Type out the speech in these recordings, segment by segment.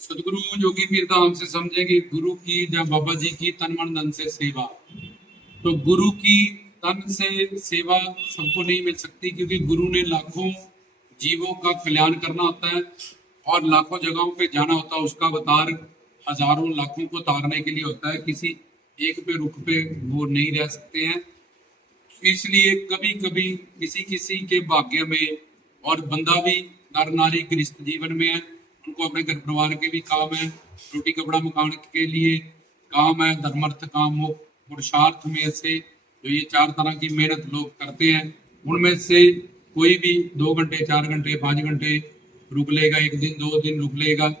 सदगुरु जोगी पीर धाम से समझेंगे गुरु की या बाबा जी की तन मन धन से सेवा। तो गुरु की तन से सेवा सबको नहीं मिल सकती, क्योंकि गुरु ने लाखों जीवों का कल्याण करना होता है और लाखों जगहों पे जाना होता है। उसका अवतार हजारों लाखों को तारने के लिए होता है, किसी एक पे रुख पे वो नहीं रह सकते हैं। इसलिए कभी कभी किसी किसी के भाग्य में, और बंदा भी नर नारी गृहस्थ जीवन में है, उनको अपने घर परिवार के भी काम है, रोटी कपड़ा मकान के लिए काम है, धर्मार्थ काम मोक्ष पुरुषार्थ में से जो ये चार तरह की मेहनत लोग करते हैं, उनमें से कोई भी 2 घंटे 4 घंटे 5 घंटे रुक लेगा, एक दिन 2 दिन रुक लेगा,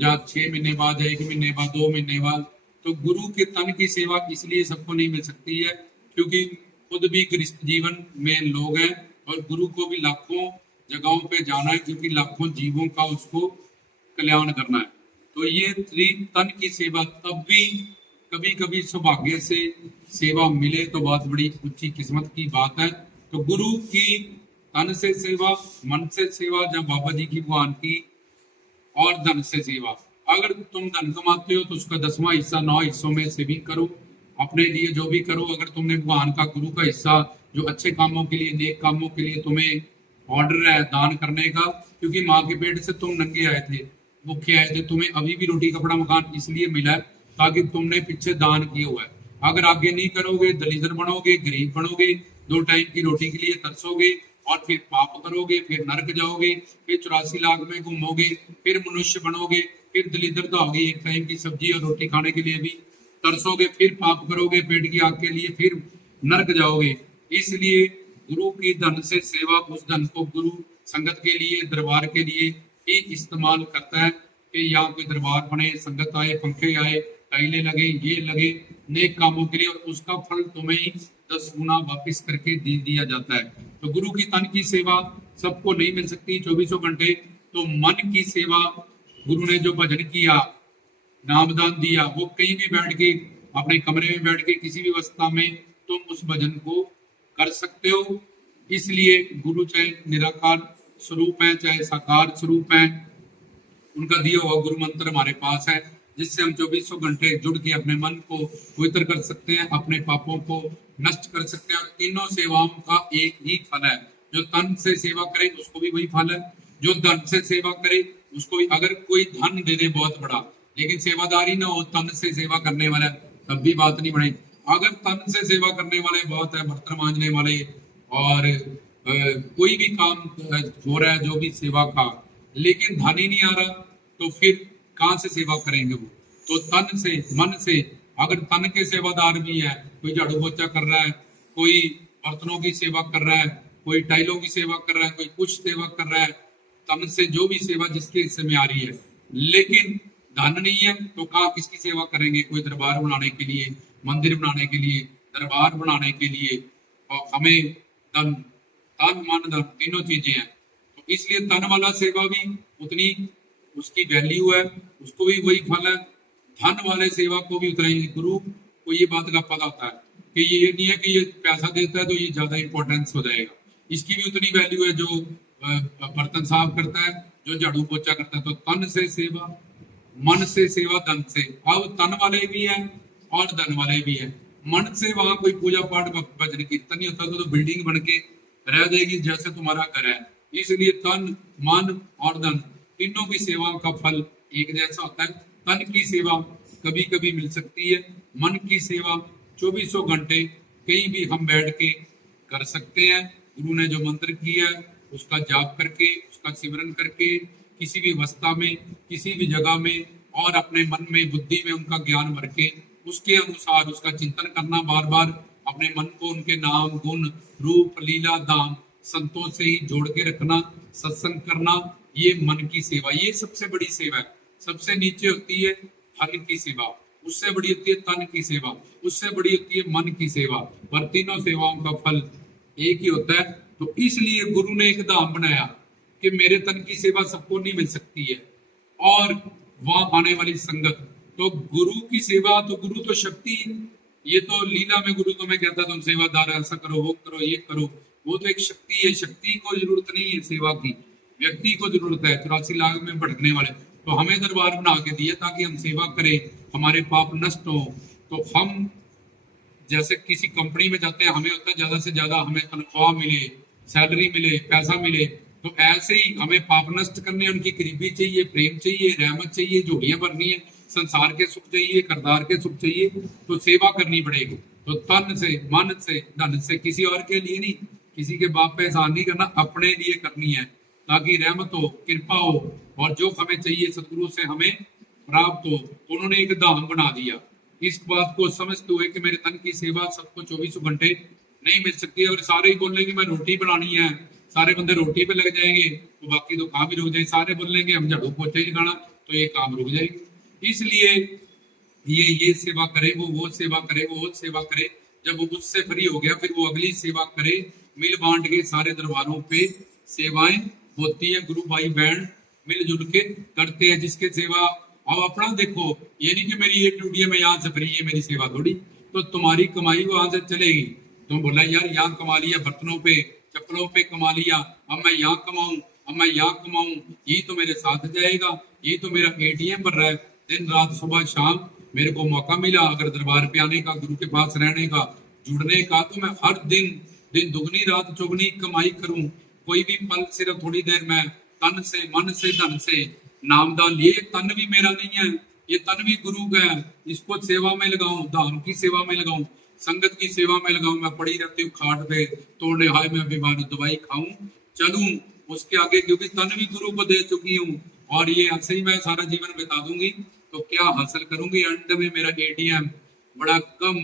या 6 महीने बाद या 1 महीने बाद 2 महीने बाद। तो गुरु के तन की सेवा इसलिए सबको नहीं मिल सकती है, क्योंकि खुद भी गृहस्थ जीवन में लोग हैं और गुरु को भी लाखों जगहों पे जाना है, क्योंकि लाखों जीवों का उसको कल्याण करना है। तो ये तन की सेवा तब भी कभी कभी सौभाग्य से सेवा मिले तो बहुत बड़ी ऊंची किस्मत की बात है। तो गुरु की तन से सेवा, मन से सेवा, जब बाबा जी की भगवान की, और धन से सेवा। अगर तुम धन कमाते हो तो उसका 10वां हिस्सा 9 हिस्सों में से भी करो, अपने लिए जो भी करो। अगर तुमने भगवान का गुरु का हिस्सा जो अच्छे कामों के लिए नेक कामों के लिए तुम्हें ऑर्डर है दान करने का, क्योंकि माँ के पेट से तुम नंगे आए थे, भूखे आए थे, तुम्हें अभी भी रोटी कपड़ा मकान इसलिए मिला है ताकि तुमने पीछे दान किया हुआ है। अगर आगे नहीं करोगे, दलिदर बनोगे, गरीब बनोगे, 2 टाइम की रोटी के लिए तरसोगे और फिर पाप करोगे, फिर नरक जाओगे, फिर 84 लाख में घूमोगे, फिर मनुष्य बनोगे, फिर दलिदर तो होगी, 1 टाइम की सब्जी और रोटी खाने के लिए भी तरसोगे, फिर पाप करोगे पेट की आग के लिए, फिर नरक जाओगे। इसलिए गुरु की धन से सेवा, उस धन को गुरु संगत के लिए, दरबार के लिए ही इस्तेमाल करता है कि यहाँ कोई दरबार बने, संगत आए, पंखे आए, टाइलें लगे, ये लगे, नेक कामों के लिए, और उसका फल तुम्हें 10 गुना वापिस करके दे दिया जाता है। तो गुरु की तन की सेवा सबको नहीं मिल सकती 24 घंटे। तो मन की सेवा, गुरु ने जो भजन किया, नामदान दिया, वो कहीं भी बैठ के, अपने कमरे में बैठ के, किसी भी अवस्था में तुम उस भजन को कर सकते हो। इसलिए गुरु चाहे निराकार स्वरूप है, चाहे साकार स्वरूप है, उनका दिया हुआ गुरु मंत्र हमारे पास है, जिससे हम 24 घंटे जुड़ के अपने मन को पवित्र कर सकते हैं, अपने पापों को नष्ट कर सकते हैं। और तीनों सेवाओं का एक ही फल है। जो तन से सेवा करे उसको भी वही फल है, जो धन से सेवा करे उसको भी। अगर कोई धन दे दे बहुत बड़ा, लेकिन सेवादारी ना हो, तन से सेवा करने वाला, तब भी बात नहीं बनेगी। अगर तन से सेवा करने वाले बहुत है, बर्तन मांजने वाले, और कोई भी काम हो रहा है जो भी सेवा का, लेकिन धन ही नहीं आ रहा, तो फिर कहाँ से सेवा करेंगे वो। तो तन से, मन से, अगर तन के सेवादार भी है, कोई झाड़ू पोछा कर रहा है, कोई बर्तनों की सेवा कर रहा है, कोई टाइलों की सेवा कर रहा है, कोई कुछ सेवा कर रहा है, तन से जो भी सेवा जिसके हिस्से में आ रही है, लेकिन धन नहीं है तो कहाँ किसकी सेवा करेंगे। कोई दरबार बनाने के लिए, मंदिर बनाने के लिए, दरबार बनाने के लिए, और हमें धन, तन मन धन तीनों चीजें हैं। तो इसलिए तन वाला सेवा भी उतनी उसकी वैल्यू है, उसको भी वही फल है। धन वाले सेवा को भी उतना ही। गुरु को ये बात का पता होता है कि ये नहीं है कि ये पैसा देता है तो ये ज्यादा इंपॉर्टेंस हो जाएगा, इसकी भी उतनी वैल्यू है जो बर्तन साफ करता है, जो झाड़ू पोछा करता है। तो तन से सेवा, मन से सेवा, धन से। अब तन वाले भी हैं और धन वाले भी हैं। मन से वहां कोई पूजा पाठ भजन कीर्तन नहीं होता, तो बिल्डिंग बन के रह जाएगी जैसे तुम्हारा घर है। इसलिए तन, मन और धन तीनों की सेवाओं का फल एक जैसा होता है। तन की सेवा कभी कभी मिल सकती है, मन की सेवा 24 घंटे कहीं भी हम बैठ के कर सकते हैं। गुरु ने जो मंत्र किया है उसका जाप करके, उसका सिमरन करके, किसी भी अवस्था में, किसी भी जगह में, और अपने मन में, बुद्धि में उनका ज्ञान भर के, उसके अनुसार उसका चिंतन करना, बार बार अपने मन को उनके नाम, गुण, रूप, लीला, धाम, संतों से ही जोड़ के रखना, सत्संग करना, ये मन की सेवा। ये सबसे बड़ी सेवा है। सबसे नीचे होती है धन की सेवा, उससे बड़ी होती है तन की सेवा, उससे बड़ी होती है मन की सेवा, पर तीनों सेवाओं का फल एक ही होता है। तो इसलिए गुरु ने एक धाम बनाया कि मेरे तन की सेवा सबको नहीं मिल सकती है, और वहां आने वाली संगत। तो गुरु की सेवा, तो गुरु तो शक्ति, ये तो लीला में गुरु तुम्हें कहता तुम सेवादार, ऐसा करो, वो करो, ये करो, वो तो एक शक्ति है। शक्ति को जरूरत नहीं है सेवा की, व्यक्ति को जरूरत है। 84 लाख में भटकने वाले तो हमें दरबार बना के दिया ताकि हम सेवा करें, हमारे पाप नष्ट हो। तो हम जैसे किसी कंपनी में जाते हैं, हमें होता है ज्यादा से ज्यादा हमें तनख्वाह मिले, सैलरी मिले, पैसा मिले। तो ऐसे ही हमें पाप नष्ट करने, उनकी करीबी चाहिए, प्रेम चाहिए, रहमत चाहिए, जोड़ियां भरनी है, संसार के सुख चाहिए, करदार के सुख चाहिए, तो सेवा करनी पड़ेगी। तो तन से, मन से, धन से, किसी और के लिए नहीं, किसी के बाप पे एहसान नहीं करना, अपने लिए करनी है, ताकि रहमत हो, कृपा हो, और जो हमें चाहिए सदगुरु से हमें प्राप्त हो। तो उन्होंने एक धाम बना दिया। इस बात को समझते हुए कि मेरे तन की सेवा सबको 24 घंटे नहीं मिल सकती, और सारे ही बोलेंगे मैं रोटी बनानी है, सारे बंदे रोटी पे लग जाएंगे, तो बाकी तो काम ही रुक जाए। सारे बोलेंगे हम झाड़ू पोछा ही लगाना, तो ये काम रुक जाएगी। इसलिए ये सेवा करे, वो सेवा करे, वो सेवा करे। जब वो उससे फ्री हो गया, फिर वो अगली सेवा करे। मिल बांट के सारे दरबारों पे सेवाएं होती है, गुरु भाई बहन मिलजुल के करते हैं। जिसके सेवा अब अपना देखो, ये नहीं कि मेरी ये ड्यूटी है मैं यहाँ से फ्री है मेरी सेवा थोड़ी, तो तुम्हारी कमाई वहां से चलेगी। तुम बोला यार यहाँ कमा लिया, बर्तनों पे चप्पलों पे कमा लिया, अब मैं यहाँ कमाऊं, अब मैं यहाँ कमाऊं, यही तो मेरे साथ जाएगा, यही तो मेरा एटीएम भर रहा है दिन रात सुबह शाम। मेरे को मौका मिला अगर दरबार पे आने का, गुरु के पास रहने का, जुड़ने का, तो मैं हर दिन दिन दुगनी रात चौगनी कमाई करूं। कोई भी पल सिर्फ थोड़ी देर में तन से, मन से, धन से नामदान। ये तन भी मेरा नहीं है, ये तन भी गुरु का है, इसको सेवा में लगाऊं, धाम की सेवा में लगाऊं, संगत की सेवा में लगाऊं। मैं पड़ी रहती हूँ खाट पे, तोड़ने हाय मैं बीमार दवाई खाऊं, चलूं उसके आगे, क्योंकि तन भी गुरु को दे चुकी हूँ। और ये ऐसे ही मैं सारा जीवन बिता दूंगी तो क्या हासिल करूंगी? अंत में मेरा एटीएम बड़ा कम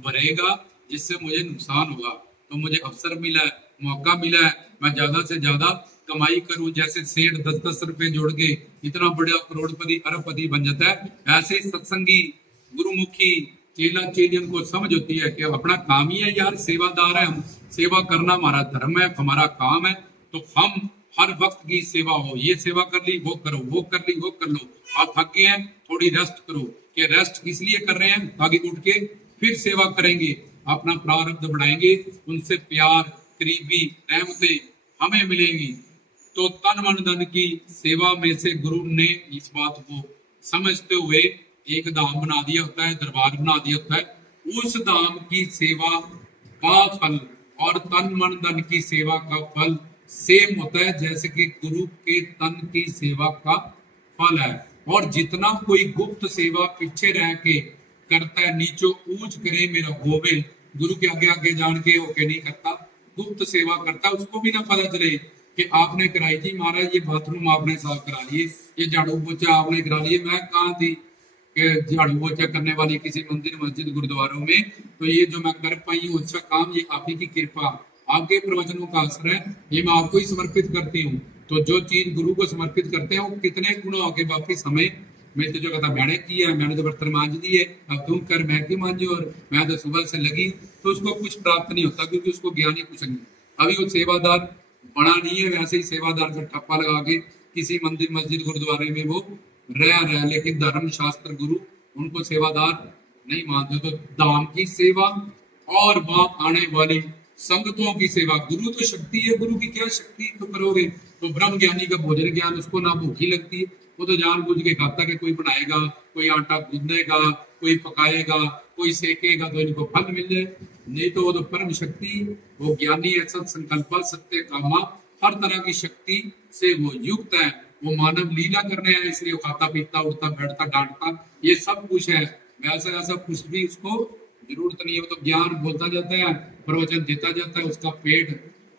भरेगा, जिससे मुझे नुकसान होगा। तो मुझे अवसर मिला है, मौका मिला है, मैं ज्यादा से ज्यादा कमाई करूं। जैसे सेठ 10-10 रुपए जोड़ के इतना बड़ा करोड़पति अरबपति बन जाता है, ऐसे ही सत्संगी गुरुमुखी चेला चेलियन को समझ होती है कि अपना काम ही है यार, सेवादार है हम, सेवा करना हमारा धर्म है, हमारा काम है। तो हम हर वक्त की सेवा हो, ये सेवा कर ली वो करो, वो कर ली वो कर लो। आप थक गए हैं थोड़ी रेस्ट करो, कि रेस्ट इसलिए कर रहे हैं ताकि उठ के फिर सेवा करेंगे, अपना प्रारब्ध बढ़ाएंगे, उनसे प्यार, करीबी, रहमतें हमें मिलेंगी। तो तन मन धन की सेवा में से गुरु ने इस बात को समझते हुए एक धाम बना दिया होता है, दरबार बना दिया होता है। उस धाम की सेवा का फल और तन मन धन की सेवा का फल सेम होता है, जैसे कि गुरु के तन की सेवा का फल है। और जितना कोई गुप्त सेवा पीछे रह के करता है, नीचो ऊंच करे मेरा होवे, गुरु के आगे आगे जान के ओके नहीं करता, गुप्त सेवा करता, उसको भी ना पता चले कि आपने कराई जी महाराज, ये बाथरूम आपने साफ करा लिए, ये झाड़ू पोछा आपने करा लिए। मैं कहाँ थी कि झाड़ू पोछा करने वाली किसी मंदिर मस्जिद गुरुद्वारों में? तो ये जो मैं कर पाई हूँ अच्छा काम, ये आप ही की कृपा, आपके प्रवचनों का असर है, ये मैं आपको ही समर्पित करती हूँ। तो जो चीज गुरु को समर्पित करते हैं वो कितने गुना होके वापिस हमें मैं तो जो कहता मैंने किया, मैंने तो बर्तन मांझ दिए, अब तुम कर, मैं क्यों मांझू, और मैं तो सुबह से लगी। तो उसको कुछ प्राप्त नहीं होता, क्योंकि उसको ज्ञान ही कुछ नहीं। अभी वो सेवादार बड़ा नहीं है, वैसे ही सेवादार का ठप्पा लगा के किसी मंदिर मस्जिद गुरुद्वारे में वो रह रहा है, लेकिन धर्म शास्त्र गुरु उनको सेवादार नहीं मानते। तो धाम की सेवा और वहां आने वाली संगतों की सेवा, गुरु तो शक्ति है, गुरु की क्या शक्ति तो करोगे। तो ब्रह्म ज्ञानी का भोजन ज्ञान, उसको ना भूखी लगती है, वो तो जानबूझ के खाता कि कोई बनाएगा, कोई आटा गूंदेगा, कोई पकाएगा, कोई सेकेगा तो इनको फल मिल जाए। नहीं तो वो तो परम शक्ति, वो ज्ञानी है, सत संकल्प सत्य कामा, हर तरह की शक्ति से वो युक्त है। वो मानव लीला करने हैं, इसलिए वो खाता पीता उठता बैठता डांटता ये सब कुछ है। वैसा ऐसा कुछ भी उसको जरूरत नहीं है। वो तो ज्ञान बोलता जाता है, प्रवचन देता जाता है, उसका पेट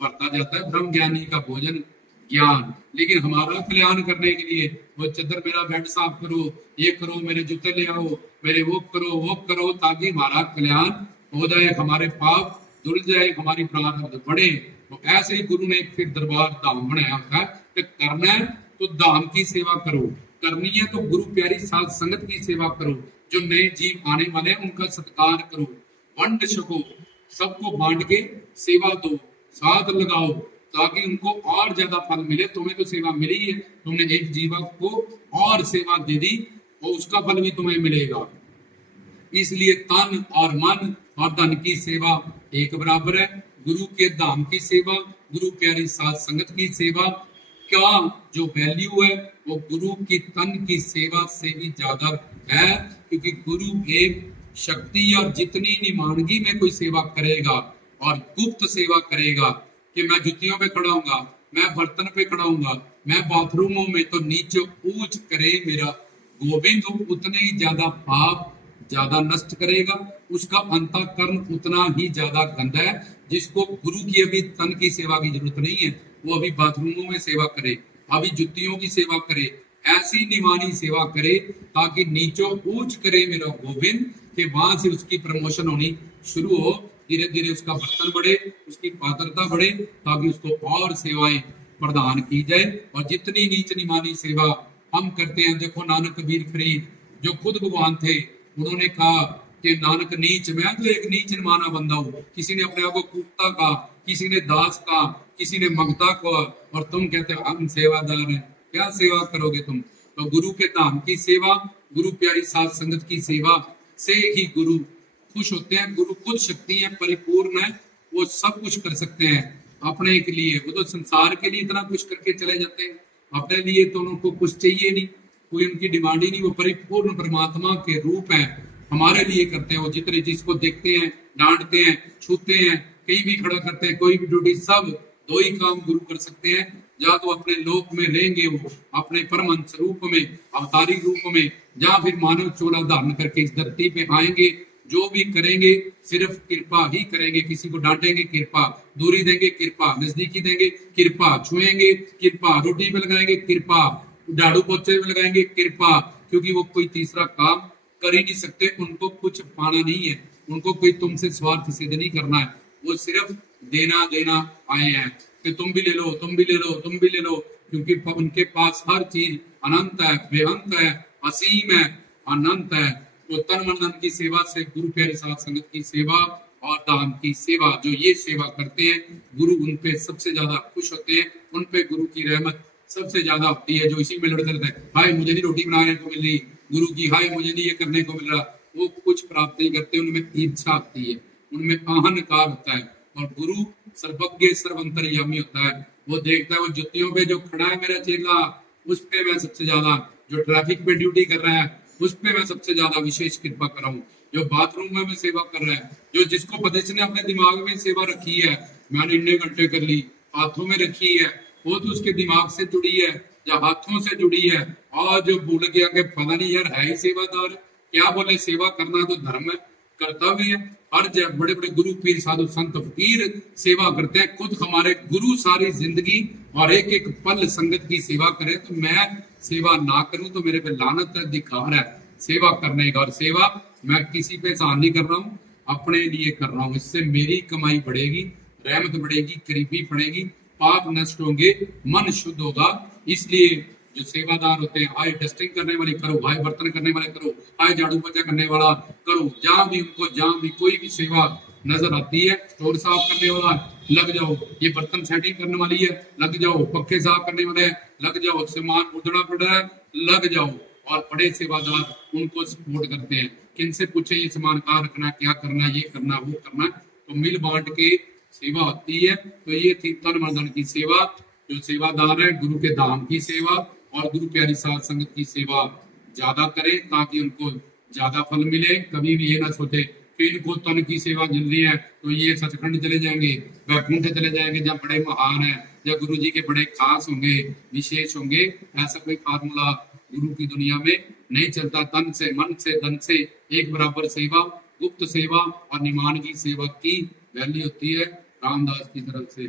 भरता जाता है, ब्रह्म ज्ञानी का भोजन ज्ञान। लेकिन हमारा कल्याण करने के लिए वो चद्दर मेरा बेड साफ करो, ये करो, मेरे जूते ले आओ, मेरे वो करो, ताकि हमारा कल्याण हो जाए, हमारे पाप धुल जाए, हमारी प्रारब्ध बढ़े। तो ऐसे ही गुरु ने फिर दरबार धाम बनाया है कि करना है तो धाम की सेवा करो, करनी है तो गुरु प्यारी साथ संगत की सेवा करो, जो नए जीव आने वाले उनका सत्कार करो, वंड छको, सबको बांट के सेवा दो, साथ लगाओ, ताकि उनको और ज्यादा फल मिले। तुम्हें तो सेवा मिली है, तुमने एक जीवा को और सेवा दे दी, तो उसका फल भी तुम्हें मिलेगा। इसलिए तन और मन और धन की सेवा एक बराबर है। गुरु के धाम की सेवा, गुरु प्यारी साथ संगत की सेवा का जो वैल्यू है वो गुरु की तन की सेवा से भी ज्यादा है, क्योंकि गुरु एक शक्ति, और जितनी निमानगी में कोई सेवा करेगा और गुप्त सेवा करेगा कि मैं जुतियों पे खड़ा हूंगा, मैं बर्तन पे खड़ा हूंगा, मैं बाथरूमों में, तो नीचे ऊंच करे मेरा गोविंद, उतने ही ज्यादा पाप ज्यादा नष्ट करेगा, उसका अंतःकरण उतना ही ज्यादा गंदा है। जिसको गुरु की अभी तन की सेवा की जरूरत नहीं है, वो अभी बाथरूमों में सेवा करे, अभी जुतियों की सेवा करे, ऐसी निमानी सेवा करे ताकि नीचो ऊंच करे मेरा गोविंद, कि वहां से उसकी प्रमोशन होनी शुरू हो, धीरे धीरे उसका बर्तन बढ़े, उसकी पात्रता बढ़े, ताकि उसको और सेवाएं प्रदान की जाए। और जितनी नीच निमानी सेवा हम करते हैं, देखो नानक कबीर फरीद जो खुद भगवान थे, उन्होंने कहा कि नानक नीच, मैं तो एक नीच निमाना बंदा हूँ। किसी ने अपने आप को कुत्ता कहा, किसी ने दास कहा, किसी ने ममता को, और तुम कहते हो हम सेवादार हैं। क्या सेवा करोगे तुम? तो गुरु के धाम की सेवा, गुरु प्यारी साध संगत की सेवा से ही गुरु खुश होते हैं। गुरु खुद शक्ति है, परिपूर्ण है, वो सब कुछ कर सकते हैं अपने के लिए। वो तो संसार के लिए इतना कुछ करके चले जाते हैं, अपने लिए तो उनको कुछ चाहिए नहीं, कोई उनकी डिमांड ही नहीं। वो परिपूर्ण परमात्मा के रूप है, हमारे लिए करते हैं। वो जितने चीज को देखते हैं, डांटते हैं, छूते हैं, कहीं भी खड़ा करते हैं, कोई भी ड्यूटी, सब दो ही काम गुरु कर सकते हैं। या तो अपने लोक में रहेंगे वो अपने परमहंस रूप में, अवतारी रूप में, या फिर मानव चोला धारण करके इस धरती पे आएंगे। जो भी करेंगे सिर्फ कृपा ही करेंगे। किसी को डांटेंगे कृपा, दूरी देंगे कृपा, नजदीकी देंगे कृपा, छुएंगे कृपा, रोटी पे लगाएंगे कृपा, झाड़ू पोछे पे लगाएंगे कृपा, क्योंकि वो कोई तीसरा काम कर ही नहीं सकते। उनको कुछ पाना नहीं है, उनको कोई तुमसे स्वार्थ सिद्ध नहीं करना है, वो सिर्फ देना देना आए हैं कि तुम भी ले लो, तुम भी ले लो, तुम भी ले लो, क्योंकि उनके पास हर चीज अनंत है, बेअंत है, असीम है, अनंत है। तो तन मन धन की सेवा से, गुरु प्यारी साध संगत की सेवा और दान की सेवा, जो ये सेवा करते हैं, गुरु उन पे सबसे ज्यादा खुश होते हैं। उन पे गुरु की रहमत सबसे ज्यादा होती है। जो इसी में लड़ते रहते हैं, हाय मुझे नहीं रोटी बनाने को मिल रही गुरु की, हाय मुझे नहीं ये करने को मिल रहा, वो कुछ प्राप्त नहीं करते। उनमें ईर्षा आती है, उनमें अहंकार होता है। और गुरु सर्वज्ञ सर्वंतर्यामी होता है। वो देखता है, वो जुतियों पे जो खड़ा है मेरा चेला, उस पे मैं सबसे ज्यादा, जो ट्रैफिक पे ड्यूटी कर रहा है उस पे मैं सबसे ज्यादा विशेष कृपा कर रहा हूँ, जो बाथरूम में सेवा कर रहा है, जो जिसको पति ने अपने दिमाग में सेवा रखी है, मैंने इतने घंटे कर ली, हाथों में रखी है, वो तो उसके दिमाग से जुड़ी है या हाथों से जुड़ी है। और जो भूल गया कि पता नहीं यार है ही सेवादार, क्या बोले, सेवा करना तो धर्म है, कर्तव्य है। हर जगह बड़े बड़े गुरु पीर साधु संत फकीर सेवा करते हैं। खुद हमारे गुरु सारी जिंदगी और एक एक पल संगत की सेवा करें, तो मैं सेवा ना करूं तो मेरे पे लानत है, धिक्कार है सेवा करने का। और सेवा मैं किसी पे एहसान नहीं कर रहा हूँ, अपने लिए कर रहा हूँ। इससे मेरी कमाई बढ़ेगी, रहमत बढ़ेगी, करीबी बढ़ेगी, पाप नष्ट होंगे, मन शुद्ध होगा। इसलिए जो सेवादार होते हैं, हाय डस्टिंग करने वाले करो, हाय बर्तन करने वाले करो, हाय झाड़ू पोछा करने वाला करो, जहां भी उनको, जहां भी कोई भी सेवा नजर आती है, स्टोर साफ करने वाला लग जाओ, ये बर्तन सेटिंग करने वाली है लग जाओ, पक्के साफ करने वाले लग जाओ, सामान उधड़ा पड़ रहा है लग जाओ। और बड़े सेवादार उनको सपोर्ट करते हैं, किनसे पूछे ये सामान कहाँ रखना, क्या करना, ये करना, वो करना, तो मिल बांट के सेवा होती है। तो ये थी तन मन धन की सेवा। जो सेवादार है, गुरु के धाम की सेवा और गुरु प्यारी साध संगत की सेवा ज्यादा करें, ताकि उनको ज्यादा फल मिले। कभी भी ये ना सोचे कि इनको तन की सेवा मिल रही है तो ये सचखंड चले जाएंगे, वैकुंठ चले जाएंगे, जहाँ बड़े महान है, या गुरु जी के बड़े खास होंगे, विशेष होंगे। ऐसा कोई फार्मूला गुरु की दुनिया में नहीं चलता। तन से, मन से, धन से एक बराबर सेवा, गुप्त सेवा और निमान की सेवा की वैल्यू होती है। रामदास की तरफ से।